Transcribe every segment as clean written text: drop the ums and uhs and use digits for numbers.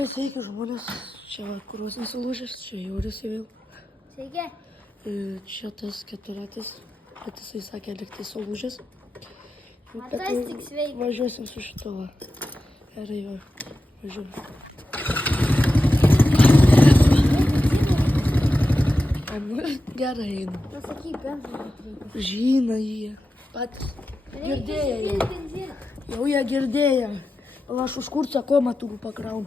Sveiki žmonės, čia kuros nesulūžęs, čia Jūris jau. Sveiki. Čia tas keturatis, bet jisai sakė, liktai sulūžęs. Matas tik sveiki. Važiuosim su šito. Gerai, va, važiuosim. Gerai eina. Pasakyk, benziną reikia. Žina jie. Patys girdėjo jau. Jau jie girdėjo. O aš už kursą komą turiu pakraunu.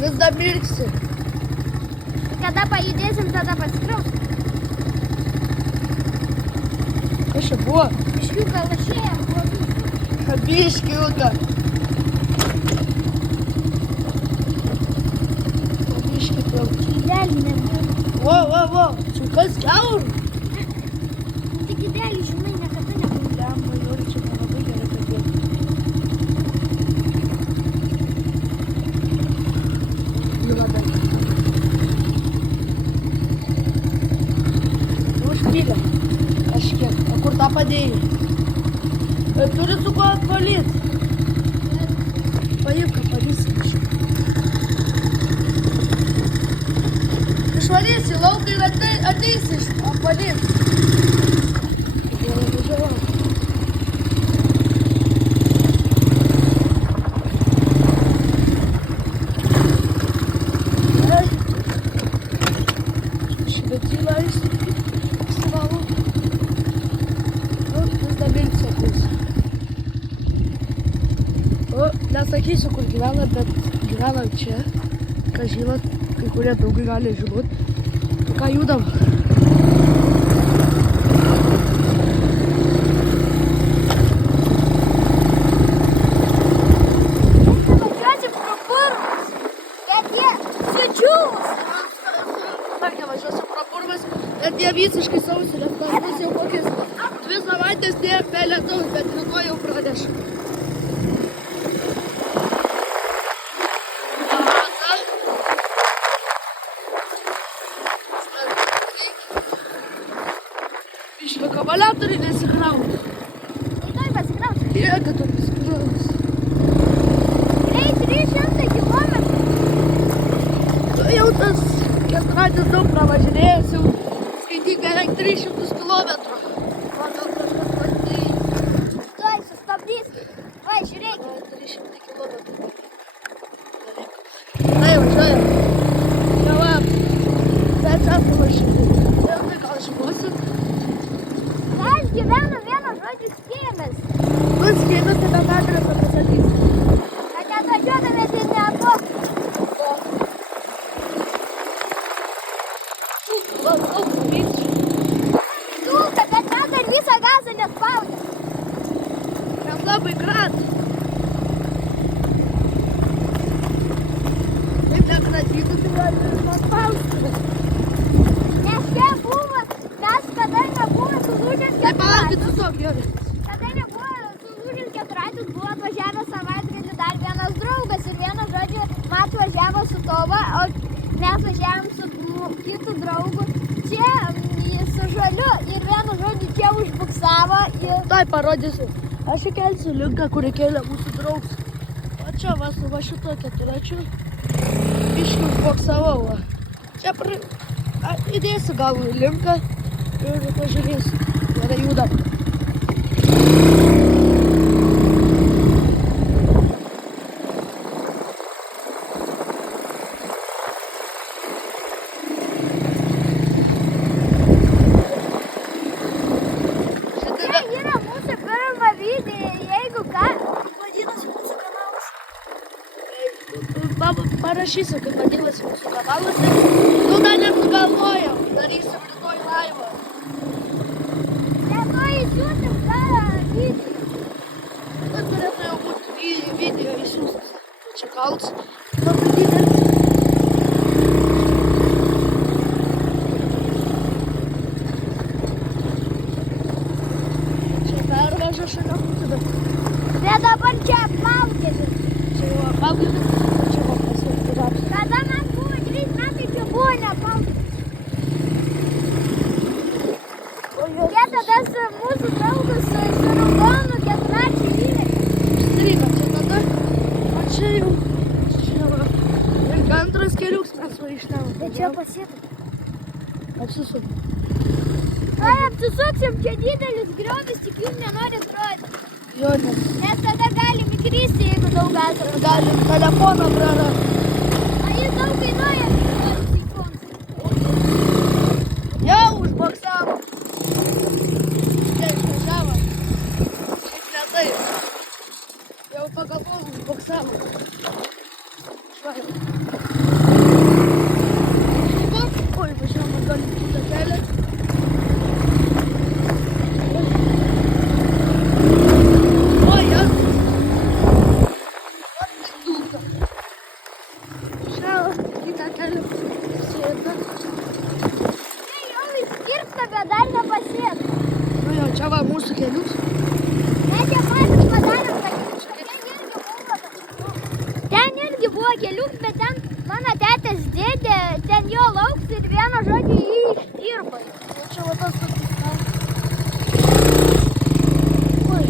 Vis dar mirksi. Kada pajudėsim, tada pasikraus. Kas čia buvo? Biškiuką lašėjam, Biškiuką. Biškiuką. Idealinėm. Vo. Čia kas kiaur? Tik idealiai, žinai, niekada nebūtų. Lemba, Jūri, čia nelabai gerai kalbėti. Juoda. Užpylė. Kažkiek. O kur tą padėjai? Turi su kuo atvalyti. Paimk, apvalysi. Išvalysi lauką ir ateisi apvalyti. Gerai, važiuoju. Gerai. Švietylą išsivalau. Vis dar mirksi aklus. Nesakysiu, kur gyvena, bet gyvena čia. Ką žinot, kai kurie draugai gali žinot. Tai ką judam? Važiuosim pro purvus, bet jie sudžiūvus. Sakė, važiuosiu pro purvus, bet jie visiškai sausi, nes pas mus jau kokias 2 savaitės nėra be lietaus, bet rytoj jau praneša. Iš akumuliatorių nesikrauna. Rytoj pasikraus. Jėga tu nesikraunas. Greit 300 kilometrų. Jau tas keturratis daug pravažinėjęs, jau skaityk beveik 300 kilometrų. Pagal kažkas patėjai. Tuoj sustabdys. Vai, žiūrėk. 300 kilometrų. Tai važiuojam. Jau bet esame važiuoti. Vėl tai gal žinosit? Aš gyvenu vieno žodžiu skėmės. Pats skėmės, tai be adreso pasakysiu. Kad atvažiuodamės į neapok. Lauk, pavyzdžiui. Dulka, bet mes dar visą gazą nespaudė. Mes labai kratas. Taip nekratytų, tai galime paspausti. Nes čia buvo, mes kada nebuvo sulūžęs Tai palaukit, keturratis. sustok, gerai. Kada nebuvo sulūžęs keturratis, buvo atvažiavęs savaitgalį dar vienas draugas. Ir vienas žodžiu, man atvažiavo su tova, o mes važiavom su kitu draugu. Čia su žaliu ir vienu žodžiu čia užbuksavo. Ir Tai parodysiu. Aš įkelsiu linką, kurį kėlė mūsų draugs. O čia va su va šito keturačiu. Biškį užboksavau. Va. Čia įdėsiu gal linką ir pažiūrėsiu. Gerai, judam. čia yra mūsų pirma video, jeigu ką. Vadinasi mūsų kanalas. Parašysiu, kaip vadinasi mūsų kanalas. Tu dar nesugalvojau. Darysim rytoj laivą. Rytoj įsiūsim tą video. Tai turėtų jau būti video įsiūstas. Čia kalts. Labai didelis. Čia perveža šalia mūsų, bet Bet dabar čia plaukėlis. Čia jau apaugėlis, čia va pasiekti rapsų. Kada man buvo 3 metai, čia buvo neplaukėlis. Jie tada mūsų draugas su raudonu keturračiu įveikė. Stryga čia tada, o čia jau, čia va. Ir antras keliuks mes va išnevom. Bet čia pasėtų. Apsisuk. Ai, apsisuksim, čia didelis griovis, tik jums nenorit rodyti. Jo, ne. Nes tada galim įkristi, jeigu daug atsarų. Galim telefoną prarasti. A jis daug kainuoja, 15 sekundžių. Jau užboksavo. Čia išvažiavo. Šiaip ne taip. Jau pagalvojau užboksavo. Švajau. Oi, važiavam atgal į kitą kelią. Oi, ja. Važiavam kitą kelią. Sėda. Tai jau įskirpta, bet dar nepasėtų. Nu jo, čia va mūsų kelius. Mes čia patys padarėm, kad ten irgi buvo keliuk, bet ten mano tetės dėdė, ten jo lauks ir vieno žodžio jį išdirbo. O čia va tas tokis Oi.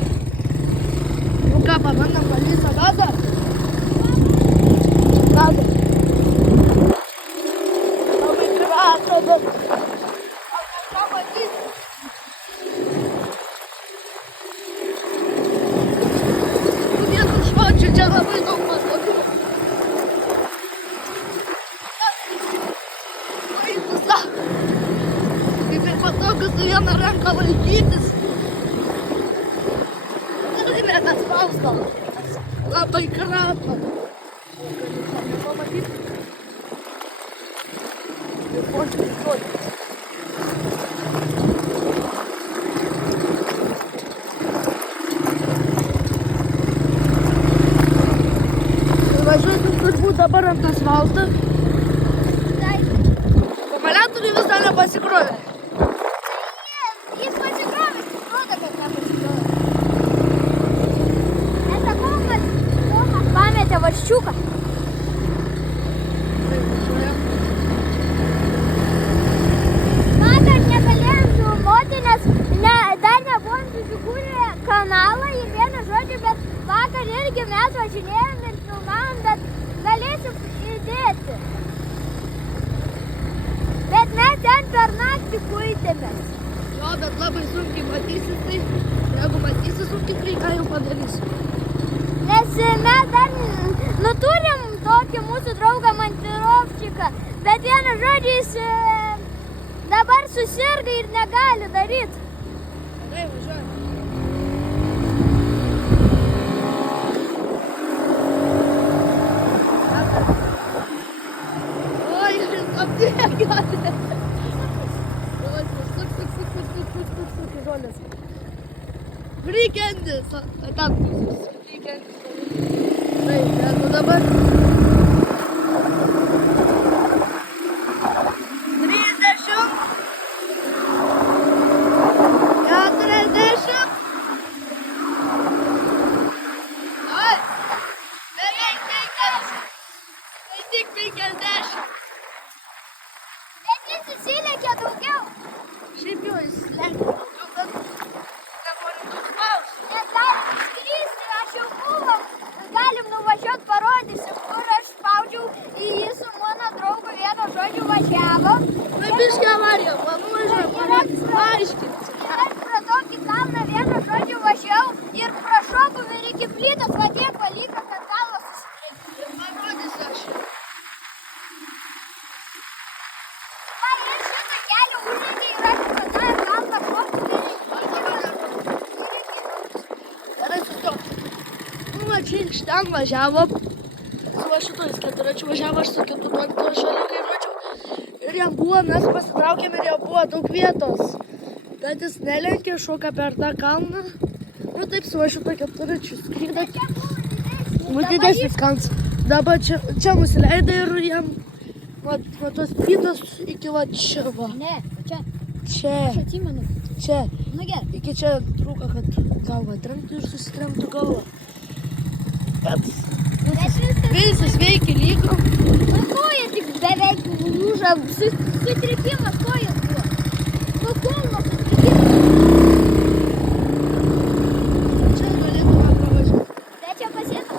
Nu ką, pabandom valysą gazą? Gazą. Labai krato, bet... Ar kažką matyti? Vienu žodžiu, čia labai daug paslaugų. Oi, visa. Kaip ir patogu su viena ranka laikytis. Ir nebespausto. Labai krato. Galiu nepamatyti. Ir požiūrį žodis. Važiuosim turbūt dabar ant asfalto. Akumuliatoriai vis dar nepasikrovė. Jis pasikrovė, rodo, kad nepasikrovė. Nesakau, kad Tomas pametė varščiuką. Vakar negalėjom filmuoti, nes dar nebuvom susikūrę kanalą ir vieną žodžių, bet vakar irgi mes važinėjom ir filmavom, bet galėsim įdėti. Bet mes ten per naktį kuitėmės. Jo, bet labai sunkiai matysis tai. Jeigu matysis sunkiai, tai ką jau padarysiu. Nes mes dar turim tokį mūsų draugą Mantirovčiką, bet vieną žodį jis dabar susirga ir negali daryti. Gerai, važiuojam. Oi, apdėgė. Suk į žolės. Frykendis. Kaktusas. Frykendis. Taip, negu dabar. 50. Bet jis įsilėkė daugiau. Šiaip jau jis lenkia daugiau, bet nenorim daug spausti. Nes galim skristi, aš jau buvau. Galim nuvažiuoti, parodysim, kur aš spaudžiau. Jis su mano draugu vieno žodžiu važiavo. Bet biškį avarija, nuvažiuoju, paaiškinsiu. Ir aš pro tokį kalną vieno žodžiu važiavau ir prašokau ir iki plytos, va tiek paliko, kad galvas susitrėkė. Ir parodysiu aš. Va, ir šitą kelią užlėkė ir aš pro tą kalną šokau ir Gerai, sustok. Nu, va, čia iš ten važiavo. Su va šitais keturračiu važiavo, aš su kitu penktu šalikai važiavau. Ir jam buvo, mes pasitraukėm ir jau buvo daug vietos. Bet jis nelenkė, šoka per tą kalną. Nu taip, su va šito keturračiu skryda. Nu, didesnis kalnas. Dabar čia nusileidai ir jam, va tos plytos iki va čia va. Ne, čia. Čia, Aš atsimenu. čia. Nu gerai. Iki čia trūko, kad galva trenktų ir susitremtų galvą. bet Bet viskas. visas veikia lygiai. Nu, koja tik beveik lūža, sutrikimas kojas buvo. Nu, kulno sutrikimas. Čia galėtume pravažiuoti. Bet čia pasėta.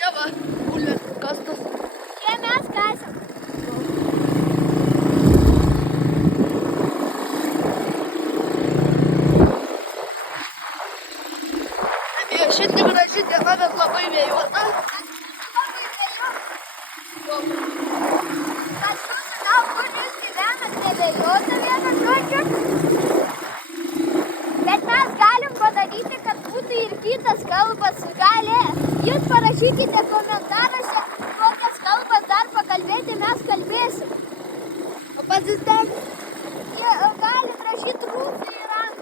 Čia va, gulė kastas. Čia mes kasam. Šiandien graži diena, bet labai vėjuota. Aš susidau, kur jūs gyvenat, nevėjota vienu žodžiu. Bet mes galim padaryti, kad būtų ir kitas kalbas. Jūs parašykite komentaruose, kokias kalbas dar pakalbėti mes kalbėsim. O pasistenk. Galit rašyti rūpį ir ant.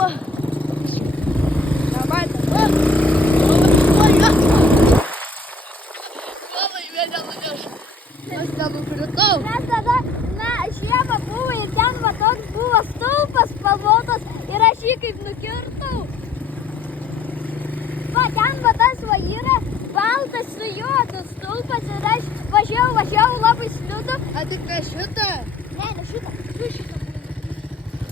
Va. Nematė, va. Oi, vėlė nuneš. Aš nenukritau. Mes tada, žiemą buvo ir ten va toks buvo stulpas spalvotas ir aš jį kaip nukirtau. Va, ten va tas va yra baltas su juodu stulpas ir aš važiavau labai sliudu. A tik ne šitą? Ne šitą, su šitą.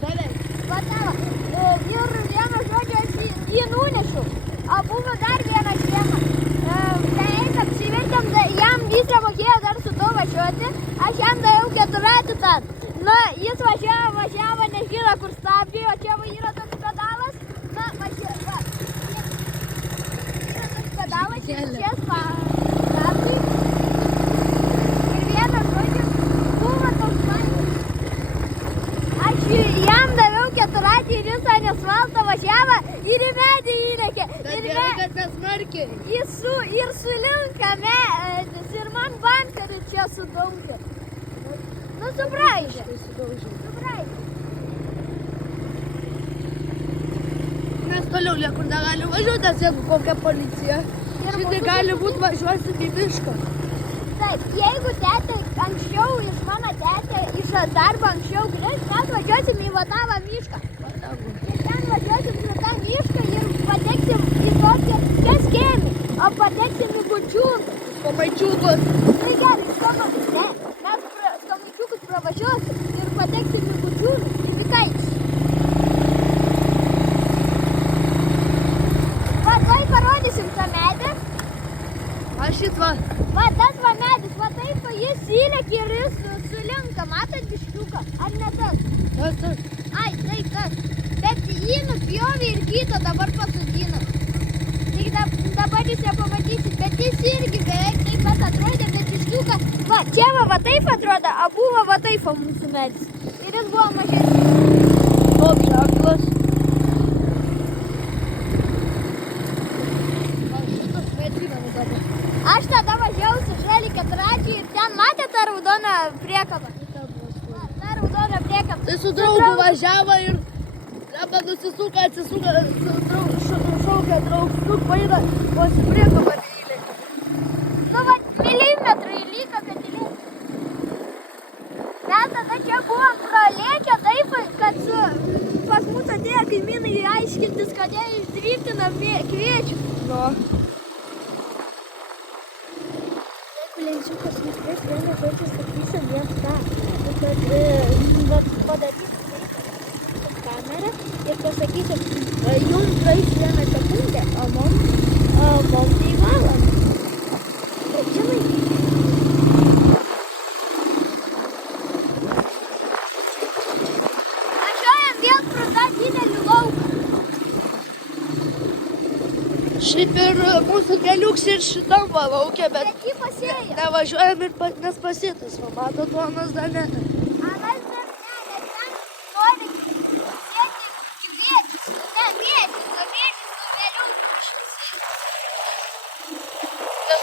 Beveik. Va tavo. Ir vienu žodžiu aš jį nunešiau. O buvo dar viena žiema. Beveik apsivertėm, jam jis remokėjo dar su to važiuoti. Aš jam daviau 4 ratų ten. Na, jis važiavo, nežino kur stabdžiai, o čia va yra toks pedalas. Na, važiavo. Yra toks pedalas, čia stabdžiai. Ir vienu žodžiu buvo toks važiuotis. Aš jam daviau 4 ratį ir jis ant asfalto važiavo ir į medį įlėkė. Bet gerai, kad nesmarkiai. Ir sulinka medis ir man bamperį čia sudaužė. Nu, subraižė. Mes toliau liekur negalim važiuoti, nes jeigu kokia policija. Šitai gali būti važiuosim į mišką. Taip, jeigu tetė anksčiau iš mano tetė iš darbo anksčiau grįž, mes važiuosim į Vatavą mišką. Ir ten važiuosim į tą mišką ir pateksim į tokį kemį, o pateksim į Gučiūnus. Pamaičiukus. Tai gerai, ne, mes Skamaičiukus pravažiuosim ir pateksim į Gučiūnus, į Vikaičius. Va, tai parodysim tą medį. Aš šit va. Va, tas va medis, va taip, jis įlėkė ir jis sulinka, matot biškiuką, ar ne tas? Tas. Ai, tai tas. Bet jį nupjovė ir kito dabar pasodino. Tik dabar jūs nepamatysit, bet jis irgi beveik taip pat atrodė, bet biškiuką. Va, čia va taip atrodo, o buvo va taip mūsų medis. Ir jis buvo mažesnis. Top ženklas. Šitas neatsimenu dabar. Aš tada važiavau su žalį 4 račių ir ten matė tą raudoną priekabą. Va, tą raudoną priekabą. Tai su draugu važiavo ir dabar nusisuka, atsisuka, šaukia draugs, paina, o su priekabą neįlėkė. Nu, va, milimetrai liko, kad įlėkė. Mes tada čia buvom pralėkę taip, kad pas mus atėjo kaimynai aiškintis, kodėl išdriftina kviečius. No. Lenčiukas nuspės vieną žodžią sakysim vien tą, kad padarysim kamerą ir pasakysim, jums praeis 1 sekundę, o mums 2 valandas. Žinai? Važiuojam vėl pro tą didelį lauką. Šiaip ir mūsų keliuks ir šitam va laukia, bet Bet jį pasėjo. nevažiuojam ir nes pasėtas, va matot, Anas dar ne. Anas dar ne, nes ten nori sėti kviečius. Ne, kviečius, o kviečius vėliau išvisi. Nes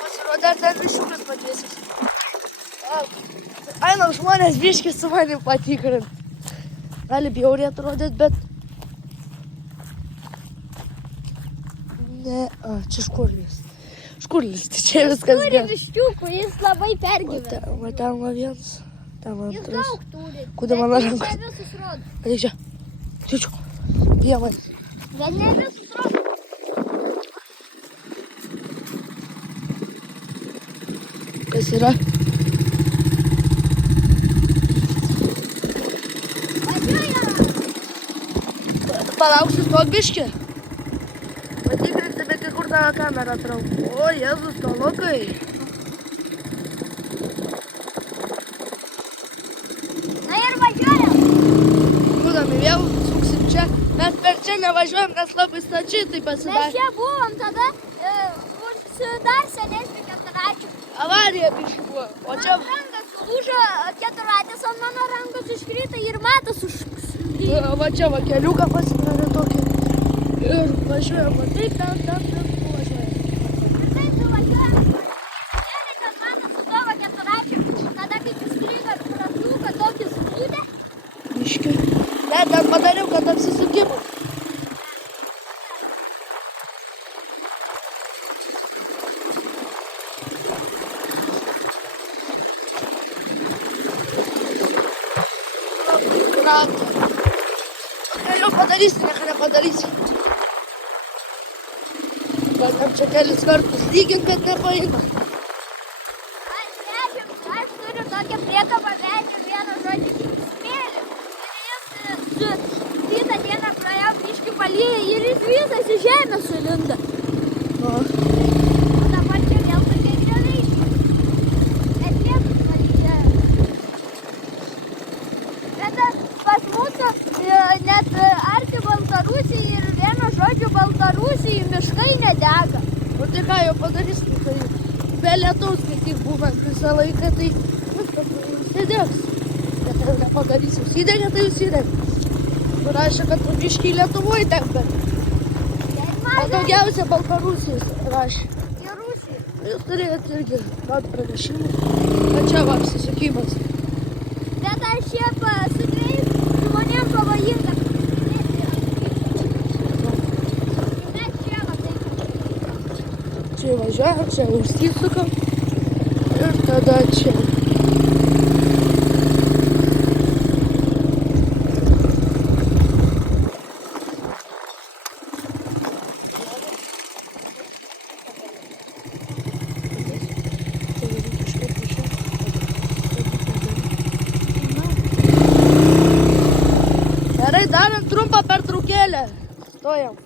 pasirodė, ten višiukas patvėsis. Einam žmonės biškį su manim patikrint. Gali bjauriai atrodyt, bet... Ne, čia škurlis. Škurlis, tai čia viskas Turi gerai. viščiukų, jis labai pergyvena. Va ten va vienas, ten va Jis antras. daug turi. Kuda mano Bet jis rankos? ne visus rodo. Ateik čia. Ateik čia. Pievas. Vienelis trūko. Kas yra? Važiuoja. Palauksit pogbiškį. Patikrinsime, kur tavo kamera traukia. O, Jėzus, tolokai. Na ir važiuoja. Būdami vėl suksim čia. Mes per čia nevažiuojam, nes labai stačiai tai Mes pasidarė. čia buvom tada už dar senesnį keturračių. Avarija biškį buvo. O čia Rankas sulūžo, keturratis ant mano rankos iškrito ir matas va čia va keliuką pasidarė tokį. Ir važiuojam, va taip, ten važiuojam. Ir taip tu važiuojam. Ir kad matas su tavo keturračiu, tada kaip įstrigo prasuko tokį sudūdę. Biškį. Ne, ten padariau, kad apsisukimas. Ratą. Jau padarysi, nieko nepadarysi. Bandėm čia kelis kartus lygint, bet nepaeina. Aš turiu tokią priekabą vedžiu vieną žodį smėlį. Ir jis kitą dieną praėjo biškį palyja ir jis visas į žemę sulinda. O, O dabar čia vėl tokie grioviai. Bet niekas palyja. Bet pas mūsų net arti Baltarusijai ir vieno žodžio Baltarusijai miškai nedega. o tai ką jau padarysi, tai be lietaus, kai tik būnant visą laiką, tai viskas užsidegs. Bet jau nepadarysi, užsidegė, tai užsidegė. Rašė, kad biškį Lietuvoje deg, bet daugiausia Baltarusijos rašė. Ir Rusijai. Jūs turėjote irgi man pranešimų. O čia va apsisukimas. Bet aš šiaip su dviejais žmonėm pavojinga. Mes čia va taip. Čia važiuojam, čia užsisukam. Ir tada čia. Gerai, darom trumpą pertraukėlę. Stojam.